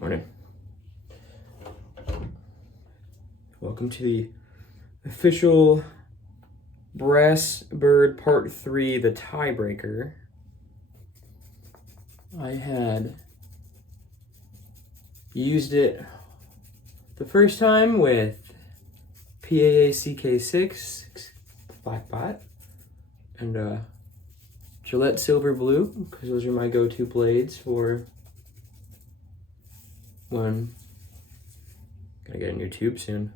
Morning. Welcome to the official Brassbird Part 3, the Tiebreaker. I had used it the first time with PAA CK6 Black Bot and Gillette Silver Blue, because those are my go-to blades for when gonna get a new tube soon.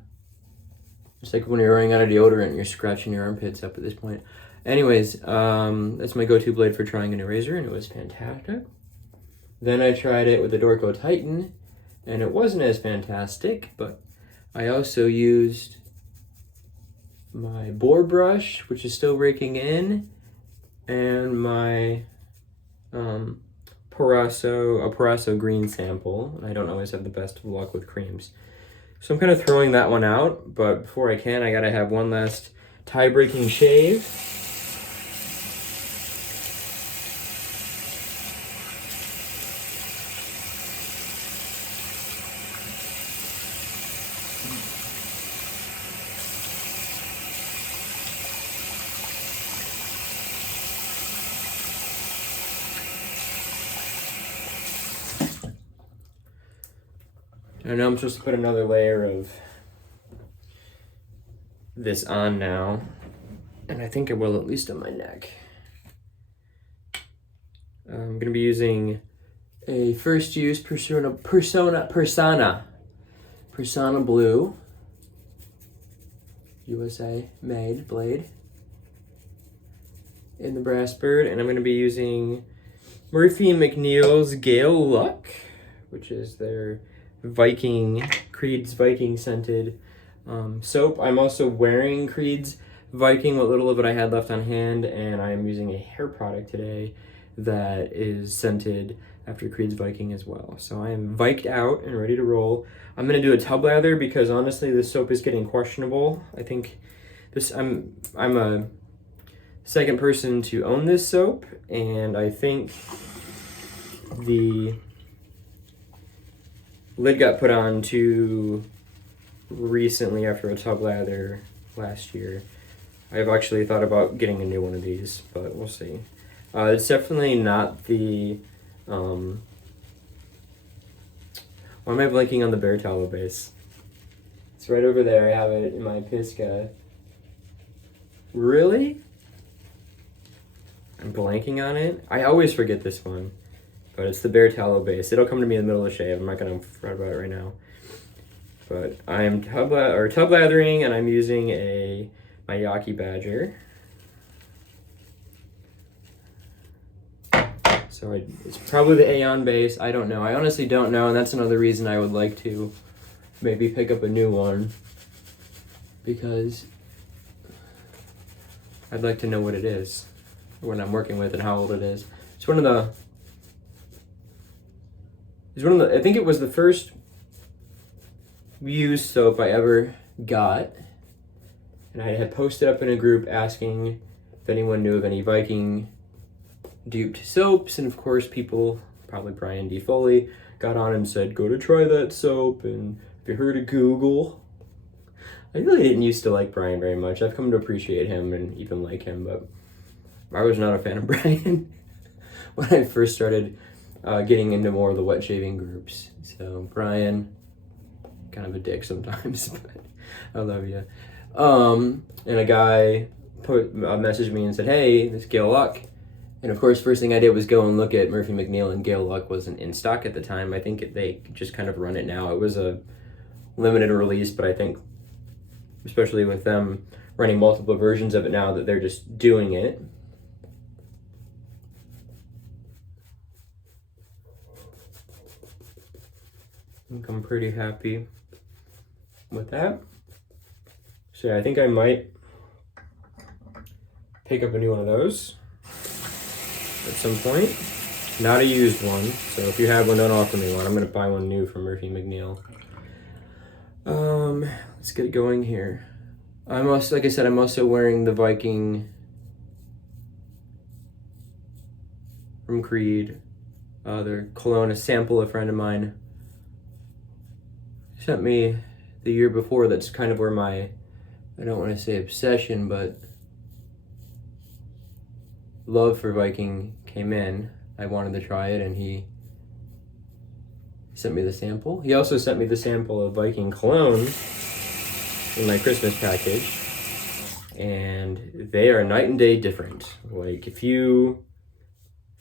It's like when you're running out of deodorant and you're scratching your armpits up at this point. Anyways, that's my go-to blade for trying an eraser, and it was fantastic. Then I tried it with the Dorco Titan, and it wasn't as fantastic, but I also used my boar brush, which is still raking in, and my Parasso green sample. I don't always have the best of luck with creams. So I'm kind of throwing that one out, but before I can, I gotta have one last tie-breaking shave. I know I'm supposed to put another layer of this on now, and I think I will, at least on my neck. I'm gonna be using a first use Persona Blue USA made blade in the Brassbird, and I'm gonna be using Murphy & McNeil's Gale Luck, which is their Creed's Viking scented soap. I'm also wearing Creed's Viking, what little of it I had left on hand, and I am using a hair product today that is scented after Creed's Viking as well. So I am viked out and ready to roll. I'm gonna do a tub lather because honestly this soap is getting questionable. I think I'm a second person to own this soap, and I think the lid got put on too recently after a tub lather last year. I've actually thought about getting a new one of these, but we'll see. It's definitely not the why am I blanking on the Bear Tallow base? It's right over there. I have it in my Pisca. Really? I'm blanking on it. I always forget this one. But it's the Bear Tallow base. It'll come to me in the middle of the shave. I'm not gonna fret about it right now. But I am tub lathering, and I'm using my Yaki Badger. So it's probably the Aeon base. I don't know. I honestly don't know, and that's another reason I would like to maybe pick up a new one, because I'd like to know what it is, what I'm working with, and how old it is. It's one of the, I think it was the first used soap I ever got, and I had posted up in a group asking if anyone knew of any Viking duped soaps, and of course people, probably Brian D. Foley, got on and said, go to try that soap, and have you heard of Google? I really didn't used to like Brian very much. I've come to appreciate him and even like him, but I was not a fan of Brian when I first started getting into more of the wet shaving groups. So Brian, kind of a dick sometimes, but I love you. And a guy messaged me and said, hey, this Gale Luck. And of course, first thing I did was go and look at Murphy McNeil, and Gale Luck wasn't in stock at the time. I think they just kind of run it now. It was a limited release, but I think, especially with them running multiple versions of it now, that they're just doing it. I think I'm pretty happy with that. So yeah, I think I might pick up a new one of those at some point. Not a used one, so if you have one, don't offer me one. I'm gonna buy one new from Murphy McNeil. Let's get going here. Like I said, I'm also wearing the Viking from Creed. Their cologne, a sample a friend of mine sent me the year before. That's kind of where my, I don't want to say obsession, but love for Viking came in. I wanted to try it, and he sent me the sample. He also sent me the sample of Viking cologne in my Christmas package, and they are night and day different. Like, if you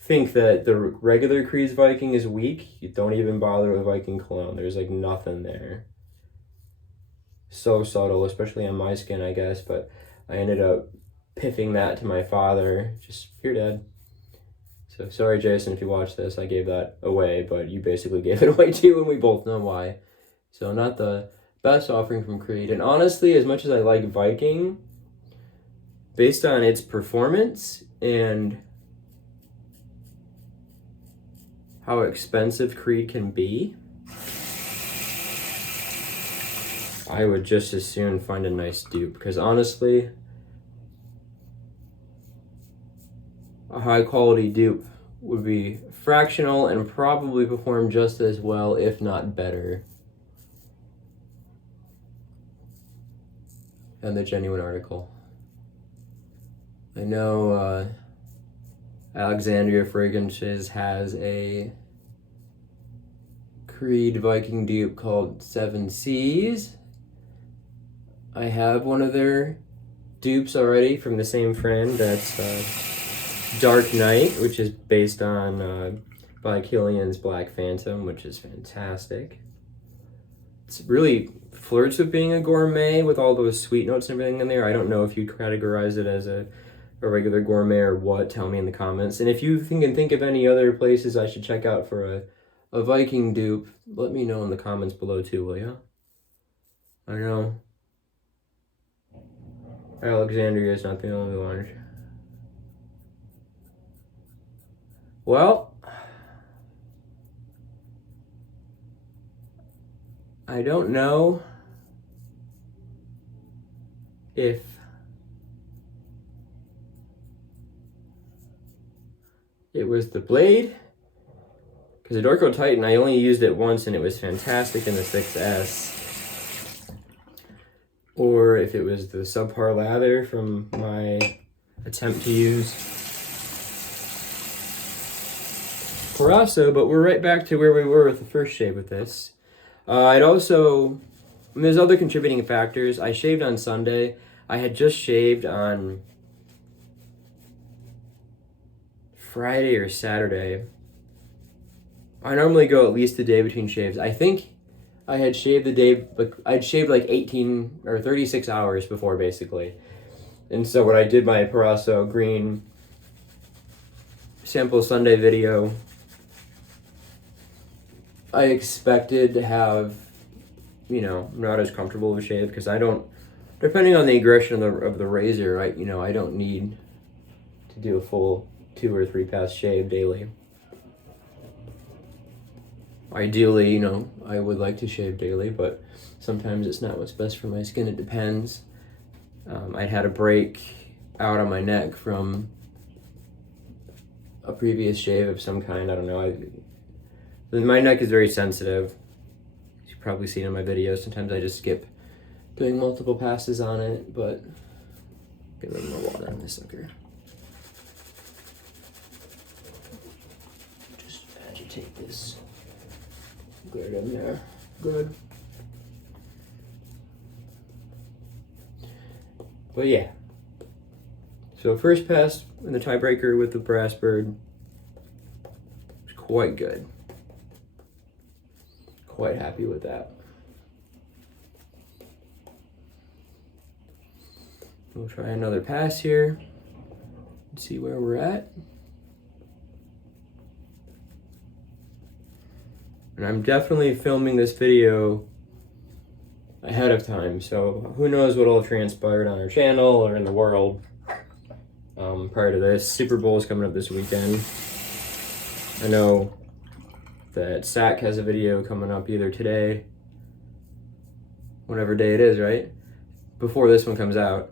think that the regular Creed's Viking is weak, you don't even bother with Viking cologne. There's like nothing there. So subtle, especially on my skin, I guess, but I ended up piffing that to my father. Just, here, Dad. So sorry, Jason, if you watch this, I gave that away, but you basically gave it away too, and we both know why. So not the best offering from Creed. And honestly, as much as I like Viking, based on its performance and how expensive Creed can be, I would just as soon find a nice dupe, because honestly, a high quality dupe would be fractional and probably perform just as well, if not better, than the genuine article. I know Alexandria Fragrances has a Creed Viking dupe called 7 Seas. I have one of their dupes already from the same friend. That's Dark Knight, which is based on by Killian's Black Phantom, which is fantastic. It's really flirts with being a gourmet with all those sweet notes and everything in there. I don't know if you categorize it as a regular gourmet or what. Tell me in the comments. And if you can think of any other places I should check out for a Viking dupe, let me know in the comments below too, will ya? I know Alexandria is not the only one. Well, I don't know if it was the blade, because the Dorco Titan, I only used it once and it was fantastic in the 6S, or if it was the subpar lather from my attempt to use Parasso, but we're right back to where we were with the first shave with this. I'd also, there's other contributing factors. I shaved on Sunday. I had just shaved on Friday or Saturday. I normally go at least a day between shaves. I think I had shaved the day, like I'd shaved like 18 or 36 hours before, basically. And so when I did my Parasso Green sample Sunday video, I expected to have, not as comfortable of a shave, because I don't, depending on the aggression of the razor, I don't need to do a full 2 or 3 pass shave daily. Ideally, I would like to shave daily, but sometimes it's not what's best for my skin. It depends. I'd had a break out on my neck from a previous shave of some kind. I don't know. My neck is very sensitive. You've probably seen in my videos. Sometimes I just skip doing multiple passes on it, but get a little more water on this sucker. Just agitate this. Good in there. Good. But yeah. So first pass in the tiebreaker with the Brassbird was quite good. Quite happy with that. We'll try another pass here and see where we're at. And I'm definitely filming this video ahead of time, so who knows what all transpired on our channel or in the world prior to this. Super Bowl is coming up this weekend. I know that Sack has a video coming up either today, whatever day it is, right? Before this one comes out,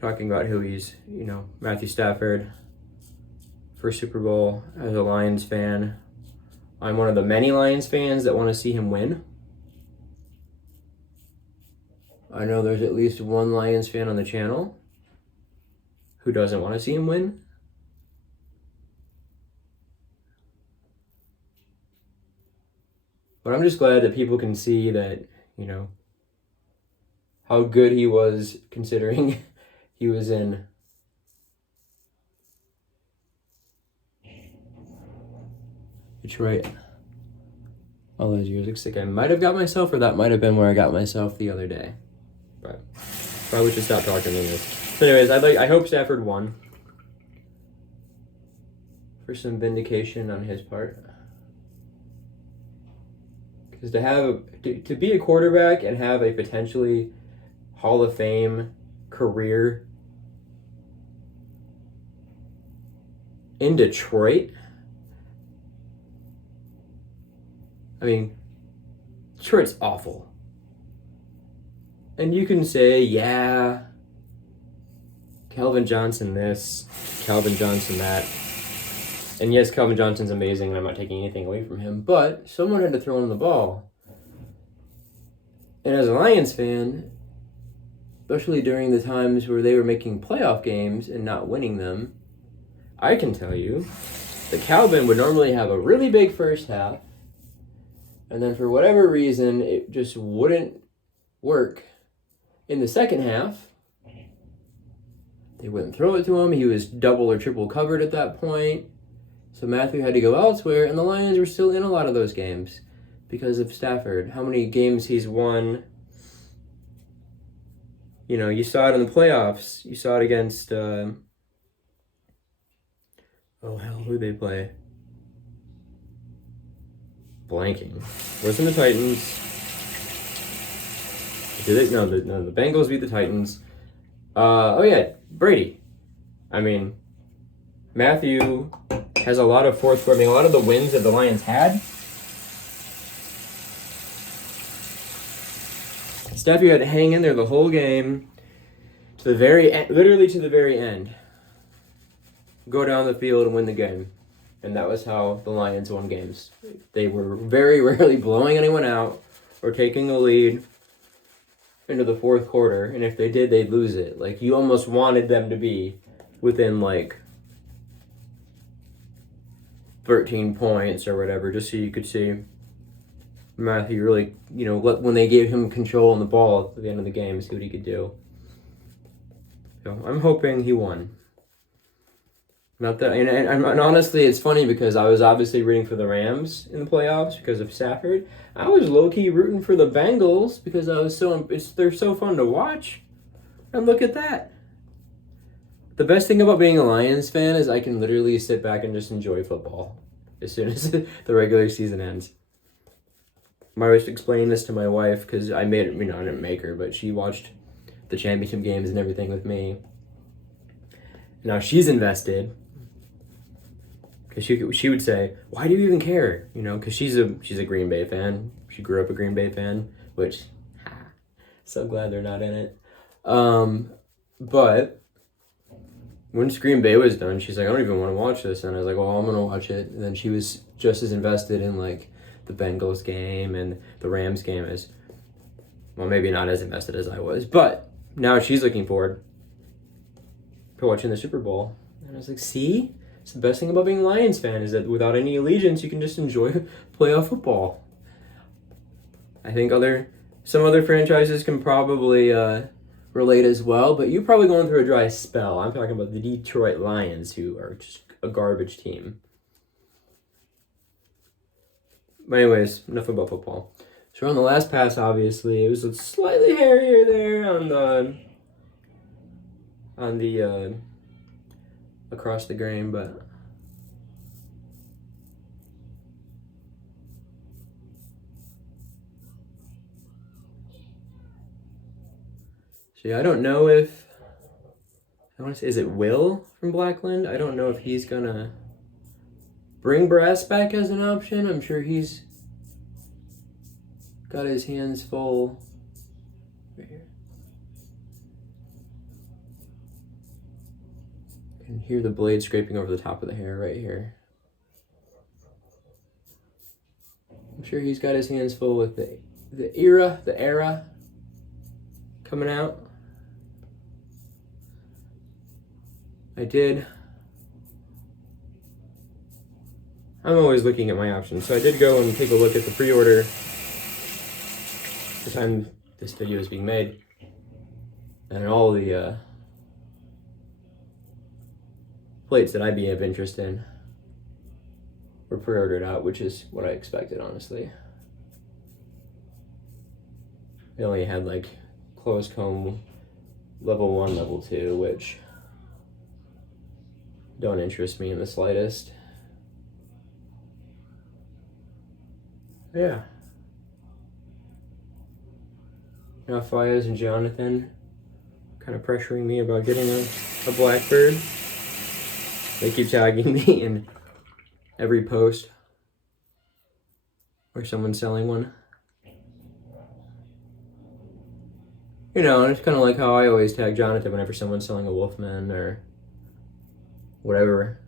talking about who he's, Matthew Stafford, first Super Bowl as a Lions fan. I'm one of the many Lions fans that want to see him win. I know there's at least one Lions fan on the channel who doesn't want to see him win. But I'm just glad that people can see that, you know, how good he was considering he was in Detroit all those years. Looks like I might have got myself, or that might have been where I got myself the other day. But probably should stop talking in this. So anyways, I hope Stafford won. For some vindication on his part. Because to be a quarterback and have a potentially Hall of Fame career in Detroit, I mean, Detroit's awful. And you can say, yeah, Calvin Johnson this, Calvin Johnson that. And yes, Calvin Johnson's amazing, and I'm not taking anything away from him, but someone had to throw him the ball. And as a Lions fan, especially during the times where they were making playoff games and not winning them, I can tell you that Calvin would normally have a really big first half, and then for whatever reason, it just wouldn't work in the second half. They wouldn't throw it to him. He was double or triple covered at that point. So Matthew had to go elsewhere, and the Lions were still in a lot of those games because of Stafford. How many games he's won. You know, you saw it in the playoffs. You saw it against, who did they play? Blanking. Wasn't the Titans. Did it? No, the Bengals beat the Titans. Brady. I mean, Matthew has a lot of a lot of the wins that the Lions had. Stafford had to hang in there the whole game to the very end, literally to the very end. Go down the field and win the game. And that was how the Lions won games. They were very rarely blowing anyone out or taking a lead into the fourth quarter. And if they did, they'd lose it. Like, you almost wanted them to be within, 13 points or whatever, just so you could see Matthew really, when they gave him control on the ball at the end of the game, see what he could do. So I'm hoping he won. Not that, and honestly, it's funny because I was obviously rooting for the Rams in the playoffs because of Stafford. I was low-key rooting for the Bengals because they're so fun to watch. And look at that. The best thing about being a Lions fan is I can literally sit back and just enjoy football as soon as the regular season ends. I was explaining this to my wife because I didn't make her, but she watched the championship games and everything with me. Now she's invested. Because she would say, why do you even care? Because she's a Green Bay fan. She grew up a Green Bay fan, which, so glad they're not in it. But once Green Bay was done, she's like, I don't even want to watch this. And I was like, well, I'm going to watch it. And then she was just as invested in, the Bengals game and the Rams game as, well, maybe not as invested as I was. But now she's looking forward to watching the Super Bowl. And I was like, see? It's the best thing about being a Lions fan is that without any allegiance, you can just enjoy playoff football. I think some other franchises can probably relate as well, but you're probably going through a dry spell. I'm talking about the Detroit Lions, who are just a garbage team. But anyways, enough about football. So on the last pass, obviously, it was slightly hairier there on the across the grain, but see, I don't know if is it Will from Blackland? I don't know if he's gonna bring Brass back as an option. I'm sure he's got his hands full right here. You can hear the blade scraping over the top of the hair right here. I'm sure he's got his hands full with the era coming out. I did. I'm always looking at my options, so I did go and take a look at the pre-order the time this video is being made, and all the plates that I'd be of interest in were pre-ordered out, which is what I expected, honestly. They only had like closed comb level 1, level 2, which don't interest me in the slightest. Yeah. Now Fayez and Jonathan kind of pressuring me about getting a Blackbird. They keep tagging me in every post where someone's selling one. You know, and it's kind of like how I always tag Jonathan whenever someone's selling a Wolfman or whatever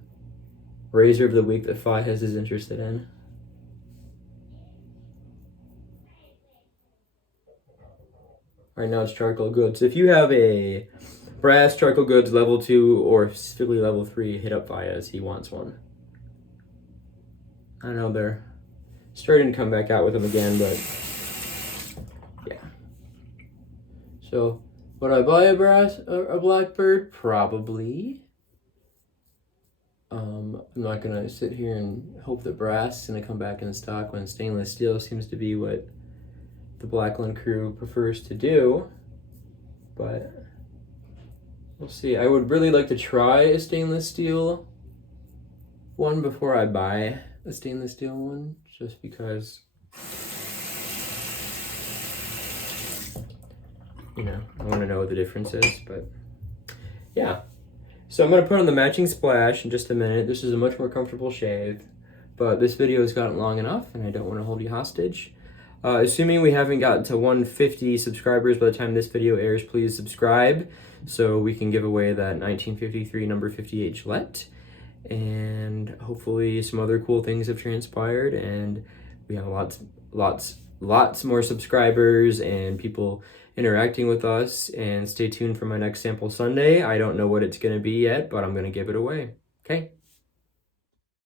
razor of the week that Fayez is interested in. Right now it's charcoal goods. If you have a brass charcoal goods level 2 or specifically level 3, hit up Fayez. He wants one. I know they're starting to come back out with them again, but yeah. So, would I buy a Blackbird? Probably. I'm not gonna sit here and hope that brass is gonna come back in stock when stainless steel seems to be what the Blackland crew prefers to do, but we'll see. I would really like to try a stainless steel one before I buy a stainless steel one, just because, you know, I want to know what the difference is. But yeah, so I'm going to put on the matching splash in just a minute. This is a much more comfortable shave, but this video has gotten long enough and I don't want to hold you hostage. Assuming we haven't gotten to 150 subscribers by the time this video airs, please subscribe so we can give away that 1953 number 58 Gillette. And hopefully some other cool things have transpired and we have lots more subscribers and people interacting with us. And stay tuned for my next sample Sunday. I don't know what it's going to be yet, but I'm going to give it away. Okay?